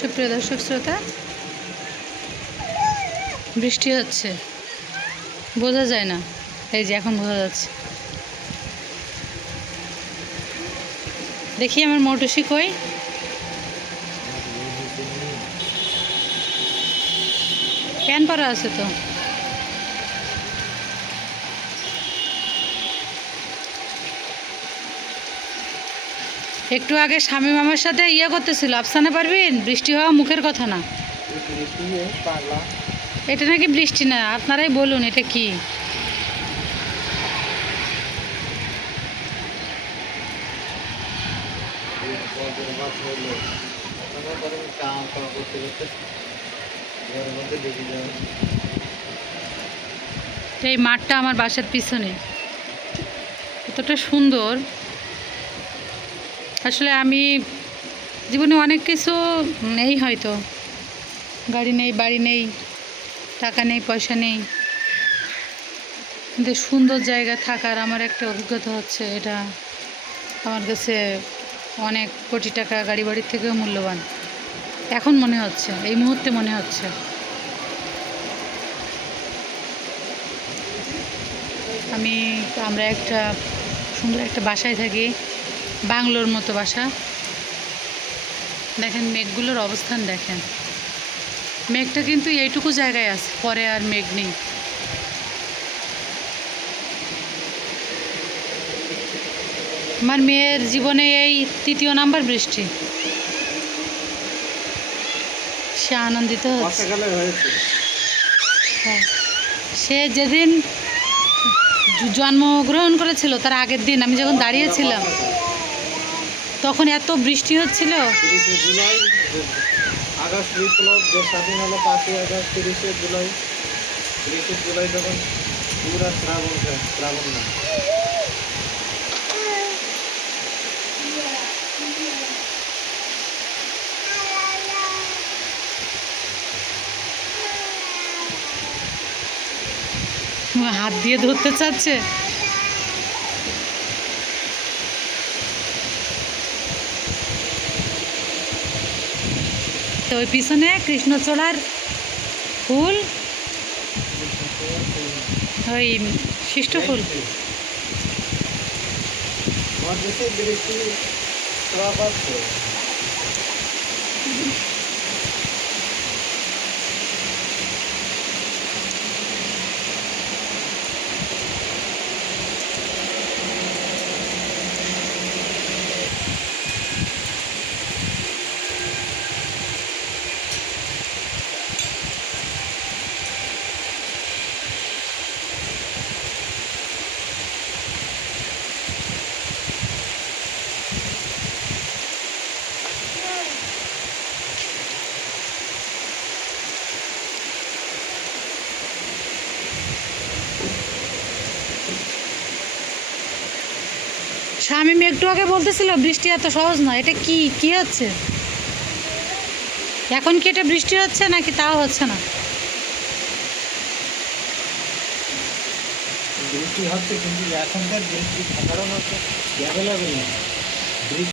সুপ্রিয় দর্শক শ্রোতা, বৃষ্টি হচ্ছে। বোঝা যায় না। এই যে এখন বোঝা যাচ্ছে। দেখি আমার মটুসি কই। ক্যান পারা আছে তো। একটু আগে স্বামী মামার সাথে ইয়ে করতেছিল, আফসানা পারবেন বৃষ্টি হওয়া মুখের কথা না। এটা নাকি বৃষ্টি না? আপনারাই বলুন, এটা কি? এই মাঠটা আমার বাসার পিছনে। এতটা সুন্দর। আসলে আমি জীবনে অনেক কিছু নেই হয়তো। গাড়ি নেই, বাড়ি নেই, টাকা নেই, পয়সা নেই। কিন্তু সুন্দর জায়গা থাকার আমার একটা অভিজ্ঞতা হচ্ছে, এটা আমার কাছে অনেক কোটি টাকা গাড়ি বাড়ির থেকেও মূল্যবান। এখন মনে হচ্ছে, এই মুহূর্তে মনে হচ্ছে। আমি, আমরা একটা সুন্দর একটা বাসায় থাকি। বাংলোর মতো বাসা। দেখেন মেঘগুলোর অবস্থান দেখেন। মেঘটা কিন্তু এইটুকু জায়গায় আছে পরে আর মেঘ নেই। আমার মেয়ের জীবনে এই তৃতীয় নাম্বার বৃষ্টি। সে আনন্দিত হ্যাঁ। সে যেদিন জন্মগ্রহণ করেছিল তার আগের দিন আমি যখন দাঁড়িয়েছিলাম তখন এত বৃষ্টি হচ্ছিল? তিরিশে জুলাই আগস্ট বিপ্লব যে স্বাধীন হলো পাঁচই আগস্ট তিরিশে জুলাই। তিরিশে জুলাই তখন পুরা শ্রাবণ শ্রাবণ না হাত দিয়ে ধরতে চাচ্ছে? তো ওই পিছনে কৃষ্ণচূড়ার ফুল ওই শিষ্ট ফুল। আমার দেশে বৃষ্টি স্বামী একটু আগে বলতেছিল, বৃষ্টি এত সহজ না এটা কি কি হচ্ছে? এখন কি এটা বৃষ্টি হচ্ছে নাকি তাও হচ্ছে না? বৃষ্টি হচ্ছে কিন্তু এখনকার বৃষ্টি সাধারণত অ্যাভেলেবেল না বৃষ্টি